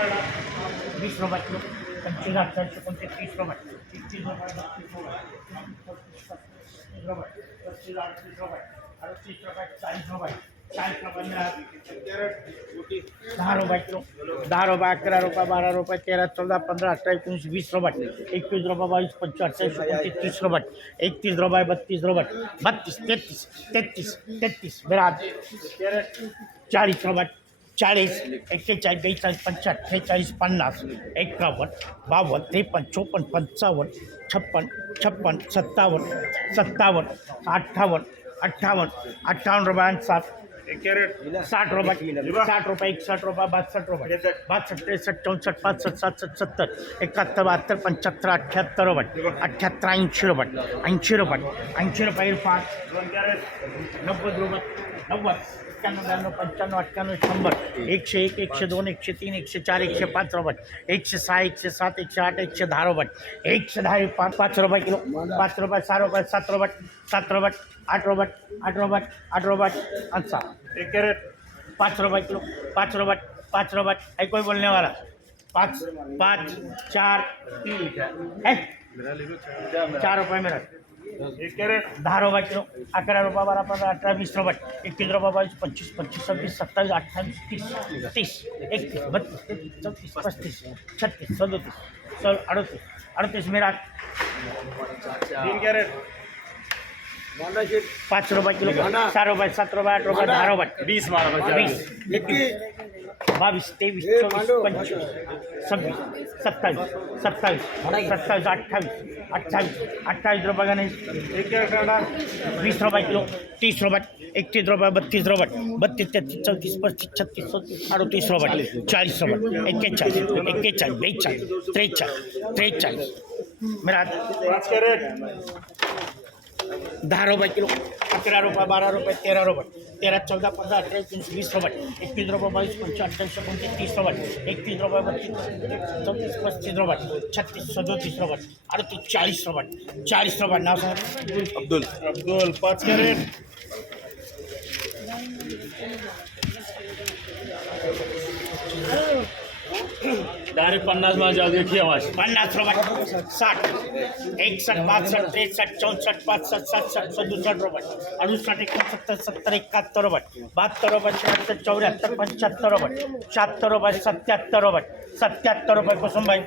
वीस रुपये किलो पंचवीस अठ्ठावीसशे कोणते तीस रुपये तीस दहा रुपये किलो अकरा रुपये रुपये तेरा, चौदा, पंधरा अठरा एकोणीस, वीस रुपये बावीस, पंचवीस एकोणतीस, तीस रुपये बत्तीस रुपये बत्तीस, तेहतीस तेहतीस तेहतीस. बिराट चाळीस रुपये चाळीस एक्केचाळीस बेचाळीस पंचाळीस त्रेचाळीस पन्नास एकावन्न बावन्न त्रेपन्न चोपन्न पंचावन्न छप्पन छप्पन सत्तावन्न सत्तावन्न अठ्ठावन्न अठ्ठावन्न अठ्ठावन्न रुपये आणि सात साठ रुपये साठ रुपये एकसष्ट रुपये बासष्ट रुपये बासष्ट त्रेसष्ट चौसष्ट पासष्ट सातसष्ट सत्तर एकाहत्तर बहात्तर पंच्याहत्तर अठ्ठ्याहत्तर रुपये अठ्ठ्याहत्तर ऐंशी रुपये ऐंशी रुपये ऐंशी रुपये इरफान. नव्वद रुपये नव्वद. एक्क्याण्णव ब्याण्णव पंच्याण्णव अठ्ठ्याण्णव शंभर. एकशे एक एकशे दोन एकशे तीन एकशे चार एकशे पाच रुपये एकशे सहा एकशे सात एकशे आठ एकशे दहा रुपये एकशे दहा पाच पाच रुपये किलो. पाच रुपये सहा रुपये सात रुपये सात रुपये आठ रुपये आठ रुपये आठ रुपये आणि सहा. पाच रुपये किलो. पाच रुपये पाच रुपये ऐको बोलने वाला पाच पाच चार तीन है? चार रुपये मेरा दहा रुपये किलो अकरा रुपये बारा पंधरा अठरा वीस रुपये एकवीस रुपये बावीस पंचवीस पंचवीस सव्वीस सत्तावीस अठ्ठावीस तीस तीस एकतीस बत्तीस तेहतीस चौतीस पस्तीस छत्तीस सदोतीस सल अडतीस अडतीस मेरा। पाच रुपये किलो सहा रुपये सात रुपये आठ रुपये दहा रुपये वीस बारा वीस बावीस तेवीस चोवीस पंचवीस सव्वीस सत्तावीस सत्तावीस सत्तावीस अठ्ठावीस अठ्ठावीस अठ्ठावीस रुपये गणेश वीस रुपये किलो तीस रुपये एकतीस रुपये बत्तीस रुपये बत्तीस तेहतीस चौतीस पच्चीस छत्तीस सदतीस अडतीस रुपये चाळीस रुपये एक्केचाळीस एक्केचाळीस बेचाळीस त्रेचाळीस त्रेचाळीस मेरा दहा रुपये किलो अकरा रुपये बारा रुपये तेरा रुपये तेरा चौदा पंधरा अठरा एकोणीस वीस रुपये एकतीस रुपये बावीस पंचवीस अठ्ठावीस एकोणतीस तीस रुपये एकतीस रुपये बत्तीस चौतीस पस्तीस रुपये छत्तीस सदोतीस रुपये अडतीस चाळीस रुपये चाळीस रुपये नाव सांग अब्दुल अब्दुल पाच कॅरेट डायरेक्ट पन्नास माझ्या देखील आवाज. पन्नास रुपये. साठ. एकसष्ट बासष्ट त्रेसष्ट चौसष्ट पासष्ट सातसष्ट सदुसष्ट रुपये. अडुसष्ट एकोणसत्तर सत्तर एकाहत्तर रुपये. बहात्तर रुपये शहात्तर चौऱ्याहत्तर पंच्याहत्तर रुपये. शहात्तर रुपये सत्याहत्तर रुपये. सत्याहत्तर रुपये कुसुमबाई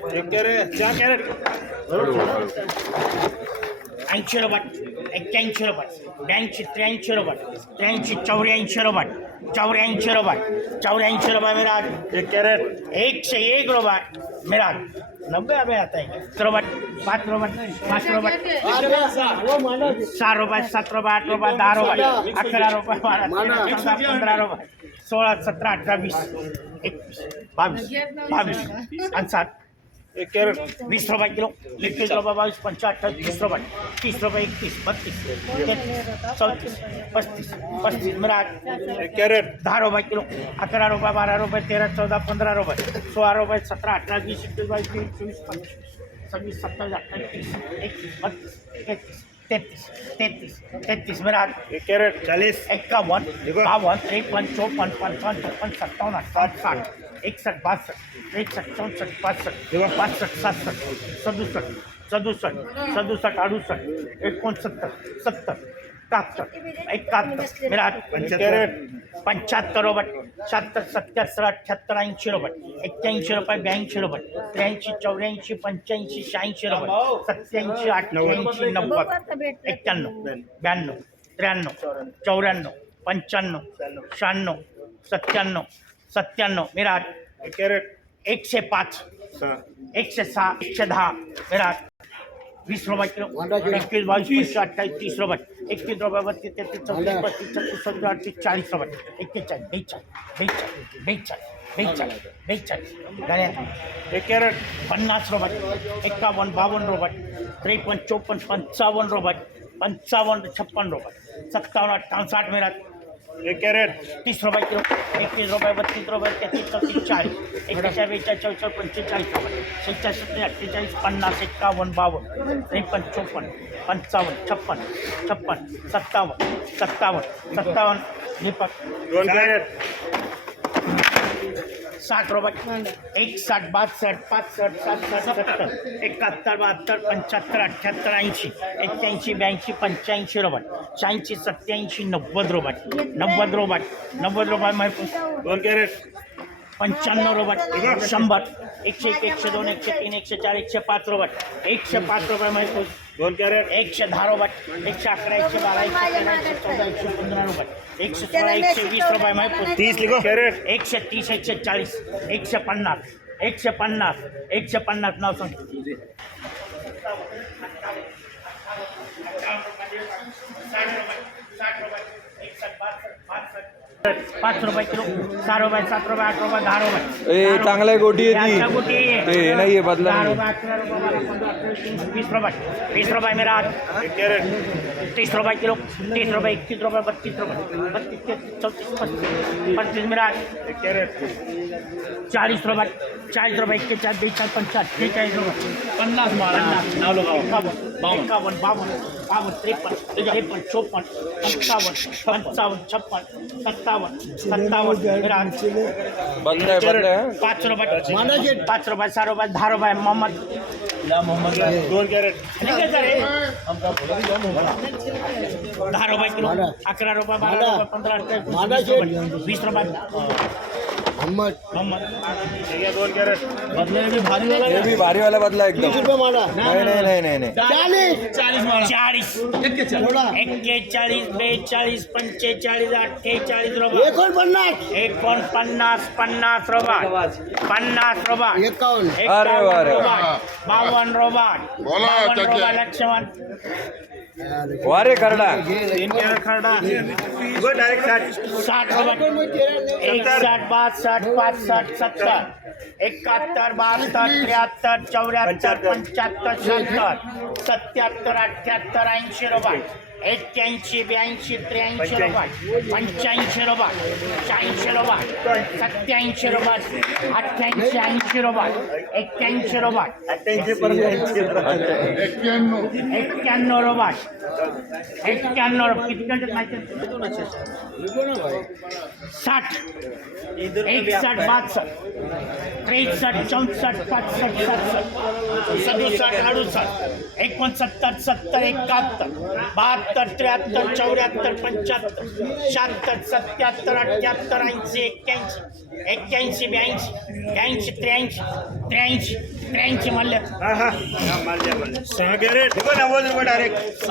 ऐंशी रुपये एक्क्याऐंशी रुपये ब्याऐंशी त्र्याऐंशी रुपये त्र्याऐंशी चौऱ्याऐंशी रुपये चौऱ्याऐंशी रुपये चौऱ्याऐंशी रुपये मेरा एक कॅरेट. एक से एक रुपये मेरा नब्बे अबे आता है रुपये पाच रुपये पाच रुपये सहा रुपये सात रुपये आठ रुपये दहा रुपये अकरा रुपये बारा चौदा पंधरा रुपये सोळा सतरा अठरा वीस एकवीस बावीस बावीस आणि सात कॅरेट किलो पंचवीस अठ्ठावीस तीस तीस एकतीस बत्तीस मेरा कॅरेट किलो बत्तीस तेहतीस तेहतीस तेहतीस मेरा कॅरेट चाळीस एक्कावन्न बावन्न त्रेपन्न चोपन्न पंचावन्न छप्पन्न सत्तावन्न अठ्ठावन्न साठ एकसष्ट बासष्ट त्रेसष्ट चौसष्ट पासष्ट पासष्ट सासष्ट सदुसष्ट सदुसष्ट सदुसष्ट अडुसष्ट एकोणसत्तर सत्तर एकाहत्तर एकाहत्तर मेरा पंच्याहत्तर पंच्याहत्तर रोबट शहात्तर सत्याहत्तर अठ्ठ्याहत्तर ऐंशी रोबट एक्क्याऐंशी रुपये ब्याऐंशी रोबट त्र्याऐंशी चौऱ्याऐंशी पंच्याऐंशी शहाऐंशी रोबट सत्याऐंशी अठ्ठ्याऐंशी नव्वद एक्क्याण्णव ब्याण्णव त्र्याण्णव चौऱ्याण्णव पंच्याण्णव शहाण्णव सत्त्याण्णव सत्त्याण्णव मेरा एक कॅरेट पाच। रुपये एकतीस रुपये बत्तीस तेहतीस चौतीस पस्तीस छत्तीस सत्तर अडतीस एक कॅरेट। त्रेपन्न चोपन्न पंचावन्न रुपये पंचावन्न छप्पन रुपये सत्तावन्न अठ्ठावन्न साठ मेरा एक कैरेट. तीस रुपये किलो, एकतीस रुपये, बत्तीस रुपये, तेहतीस, चौतीस, चाळीस. एकेचाळीस, बेचाळीस चौसष्ट पंचेचाळीस रुपये. शेहेचाळीस सत्तर अठ्ठेचाळीस, पन्नास, एक्कावन्न, बावन्न, त्रेपन्न, चौपन्न, पंचावन्न छप्पन छप्पन सत्तावन्न सत्तावन्न सत्तावन्न दीपक दोन कॅरेट. साठ रुपये. एक साठ बासष्ट पासष्ट सातसष्ट सत्तर. एकाहत्तर बहात्तर पंच्याहत्तर अठ्ठ्याहत्तर ऐंशी. एक्क्याऐंशी ब्याऐंशी पंच्याऐंशी रुपये. शहाऐंशी सत्याऐंशी नव्वद रुपये. नव्वद रुपये. नव्वद रुपये माहिती. दोन कॅरेट पंच्याण्णव रुपये शंभर एकशे एक एकशे दोन एकशे तीन एकशे चार एकशे पाच रुपये एकशे पाच रुपये महफूज दोन कॅरेट एकशे दहा रुपये एकशे अकरा एकशे बारा एकशे तेरा एकशे चौदा एकशे पंधरा रुपये एकशे सोळा एकशे वीस रुपये महफूज तीस कॅरेट एकशे तीस एकशे चाळीस एकशे पन्नास एकशे पन्नास एकशे पन्नास नाव सांग. पाच रुपये किलो सहा रुपये सात रुपये आठ रुपये दहा रुपये ए, चांगला आहे गोटी आहे ती. गोटी आहे. बदला दहा रुपये अकरा रुपये बारा पंधरा अठरा वीस वीस रुपये वीस रुपये मेरा तीस रुपये किलो तीस रुपये इक्कीस रुपये बत्तीस रुपये बत्तीस चौतीस पस्तीस पस्तीस मेरा चाळीस रुपये चाळीस रुपये एक्केचाळीस बेचाळीस पंचाळीस त्रेचाळीस रुपये पन्नास पन्नास नाव लोक एकावन्न एकावन्न बावन्न बावन्न त्रेपन्न त्रेपन्न चोपन्न पंचावन्न पंचावन्न छप्पन्न सत्तावन्न सत्तावन्न मेरा बंदे पाँच रुपए पाच रुपये पाच रुपये सहा रुपये दहा रुपये मोहम्मद। दोन कॅरेट। दहा रुपये किलो। अकरा रुपये बारा रुपये पंधरा वीस रुपये बी भारीवाला बदला एकदम। नाही नाही नाही नाही नाही। चाळीस एक्केचाळीस बेचाळीस पंचेचाळीस अठ्ठेचाळीस रुपये एकोणपन्नास एकोणपन्नास पन्नास। रुपये पन्नास रुपये एकावन्न अरे वा, अरे वा. रोबाट बोला. रुपये लक्ष्मण। वारे करडा तीन कॅरेट खरडा। गो डायरेक्ट साठ साठ रुपये साठ पासष्ट सत्तर। एकाहत्तर बहात्तर त्र्याहत्तर चौऱ्याहत्तर पंच्याहत्तर शहात्तर सत्याहत्तर अठ्ठ्याहत्तर ऐंशी रुपये एक्क्याऐंशी ब्याऐंशी त्र्याऐंशी रुपये पंच्याऐंशी रुपये शहाऐंशी रुपये सत्याऐंशी रुपये अठ्ठ्याऐंशी ऐंशी रुपये एक्क्याऐंशी रुपये एक्क्याण्णव रुपये एक्क्याण्णव रुपये किती घंटे माहिती साठ. एकसठ बासष्ट. त्रेसष्ट चौसष्ट पासष्ट सदुसष्ट अडुसष्ट. एकोणसत्तर सत्तर एकाहत्तर. बहात्तर त्र्याहत्तर चौऱ्याहत्तर पंच्याहत्तर शहात्तर सत्याहत्तर अठ्ठ्याहत्तर ऐंशी एक्क्याऐंशी एक्क्याऐंशी ब्याऐंशी ब्याऐंशी त्र्याऐंशी त्र्याऐंशी हा हा। माल द्या माल द्या. सहा नव्वद रुपये डायरेक्ट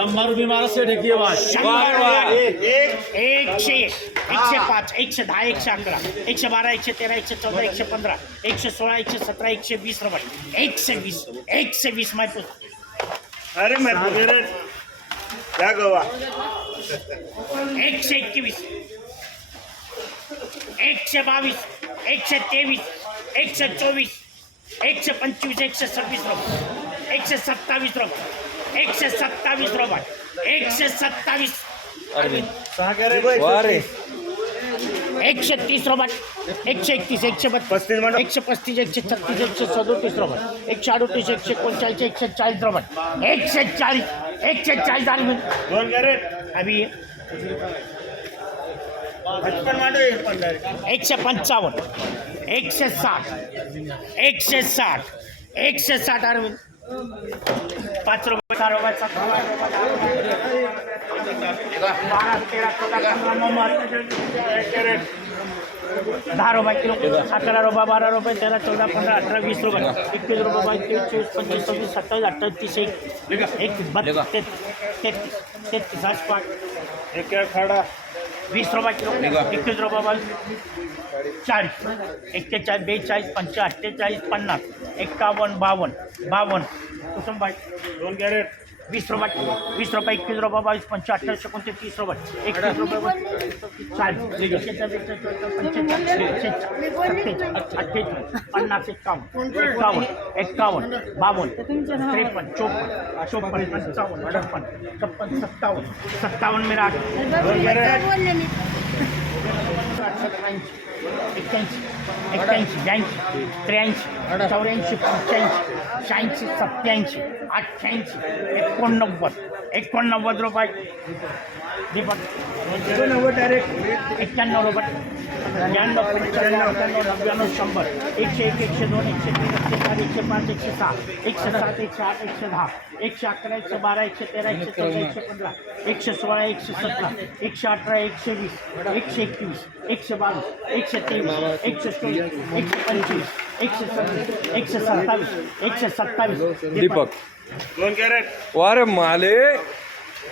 शंभर वा. एक एक एकशे एक एकशे पाच एकशे दहा एकशे अकरा एकशे बारा एकशे तेरा एकशे चौदा एकशे पंधरा एकशे सोळा एकशे सतरा एकशे वीस रुपये एकशे वीस एकशे वीस माहिती अरे मैं क्या गोवा. एकशे एकवीस. एकशे बावीस एकशे तेवीस एकशे चोवीस एकशे पंचवीस एकशे सव्वीस रुपये एकशे सत्तावीस रुपये एकशे सत्तावीस रुपये एकशे सत्तावीस. वारे. एकशे तीस रुपये एकशे एकतीस एकशे बत्तीस पस्तीस म्हणा एकशे पस्तीस एकशे छत्तीस एकशे सदोतीस रुपये एकशे अडोतीस एकशे एकोणचाळीस एकशे चाळीस रुपये एकशे चाळीस एकशे चाळीस आणि दोन कॅरेट अभि पचपन मांडो एक पण डायरेक्ट एकशे पंचावन्न एकशे साठ एकशे साठ एकशे साठ अरविंद पाच रुपये चार रुपये सात बारा तेरा चौदा दहा रुपये किलो अकरा रुपये बारा रुपये तेरा चौदा पंधरा अठरा वीस रुपये एकवीस रुपये बावीस चोवीस पंचवीस सव्वीस सत्तावीस अठ्ठावीस तीस एक एकतीस बत्तीस तेहतीस तेहतीस तेहतीस आठ पाच एक कॅरेट वीस रुपये किलो एकवीस रुपये बावीस चाळीस एक्केचाळीस बेचाळीस पंचे अठ्ठेचाळीस पन्नास एक्कावन्न बावन्न बावन्न. कुसुमबाई दोन कॅरेट. वीस किलो वीस रुपये एकवीस रुपये बावीस पंचे अठ्ठावीस एकोणते तीस रुपये. एकवीस रुपये चाळीस पंचेचाळीस अठ्ठेचाळीस पन्नास एक्कावन्न एक्कावन्न एक्कावन्न बावन्न त्रेपन्न चोपन्न चोपन्न पंचावन्न छप्पन्न छप्पन्न सत्तावन्न सत्तावन्न मेरा एक्क्याऐंशी एक्क्याऐंशी ब्याऐंशी त्र्याऐंशी चौऱ्याऐंशी पंच्याऐंशी शहाऐंशी सत्याऐंशी अठ्ठ्याऐंशी एकोणनव्वद एकोणनव्वद रुपये दीपक नव्वद डायरेक्ट एक्क्याण्णव रुपये ब्याण्णव पंच्याण्णव अठ्ठ्याण्णव नव्याण्णव शंभर एकशे एक एकशे दोन एकशे तीन एकशे चार एकशे पाच एकशे सहा एकशे सात एकशे आठ एकशे दहा एकशे अकरा एकशे बारा एकशे तेरा एकशे चौदा एकशे पंधरा एकशे सोळा एकशे सतरा एकशे अठरा एकशे वीस एकशे एकवीस एकशे बावीस एकशे तेवीस एकशे चोवीस एकशे पंचवीस एकशे सव्वीस एकशे सत्तावीस एकशे सत्तावीस. दीपक. दोन कॅरेट. वारे माले.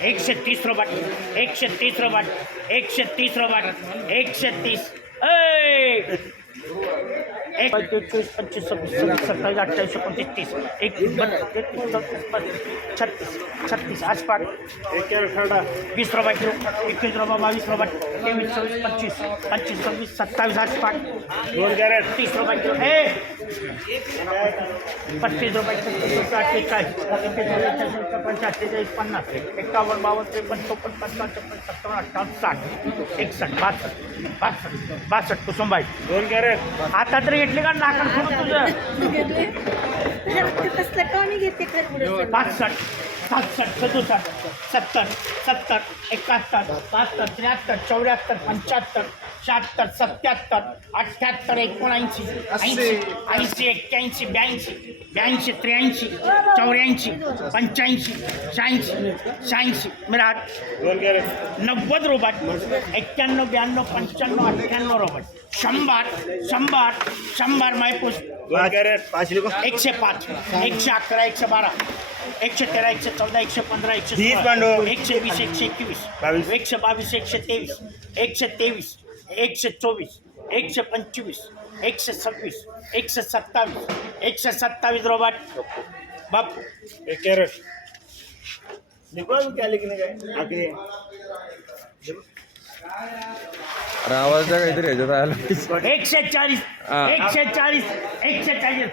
एकशे तीस रुपये एकशे तीस रुपये एकशे तीस रुपये एकशे तीस. ऐ! एक पंचवीस सव्वीस छब्बीस सत्ताईस अट्ठाईस एकोणतीस तीस एक छत्तीस छत्तीस आठ एक बीस रुपये किलो इक्कीस रुपये बाईस रुपये तेईस चौबीस पच्चीस पच्चीस छब्बीस सत्ताईस आठ दोन तीस रुपये किलो ए पस्तीस रुपये छत्तीस अठ्ठेचाळीस पंच्याहत्तेचाळीस पन्नास एकावन्न बावन्न त्रेपन्न चौपन्न पंचावन्न छप्पन्न सत्तावन्न अठ्ठावन्न साठ एकसष्ट बासष्ट बासष्ट बासष्ट कुसुंबाई. दोन कॅरेट. आता तरी घेतली का नाकण सोडून तुझं? कसलं कमी घेते खरं पासष्ट सातसष्ट सदुसष्ट सत्तर सत्तर एकाहत्तर बहात्तर त्र्याहत्तर चौऱ्याहत्तर पंच्याहत्तर शहात्तर सत्याहत्तर अठ्ठ्याहत्तर एकोणऐंशी ऐंशी ऐंशी एक्क्याऐंशी ब्याऐंशी ब्याऐंशी त्र्याऐंशी चौऱ्याऐंशी पंच्याऐंशी शहाऐंशी शहाऐंशी मिराट नव्वद रुपये एक्क्याण्णव ब्याण्णव पंच्याण्णव अठ्ठ्याण्णव रुपये शंभर शंभर शंभर रुपये एकशे पाच एकशे अकरा एकशे बारा एकशे तेरा एकशे चौदा एकशे पंधरा एकशे. एकशे वीस एकशे एकवीस. एकशे बावीस एकशे तेवीस एकशे तेवीस एकशे चोवीस एकशे पंचवीस एकशे सव्वीस एकशे सत्तावीस एकशे सत्तावीस रोबाट. बापू. एक कॅरेट क्या? काय अरे आवाज काहीतरी ह्याच्यात आला एकशे चाळीस हा. एकशे चाळीस एकशे चाळीस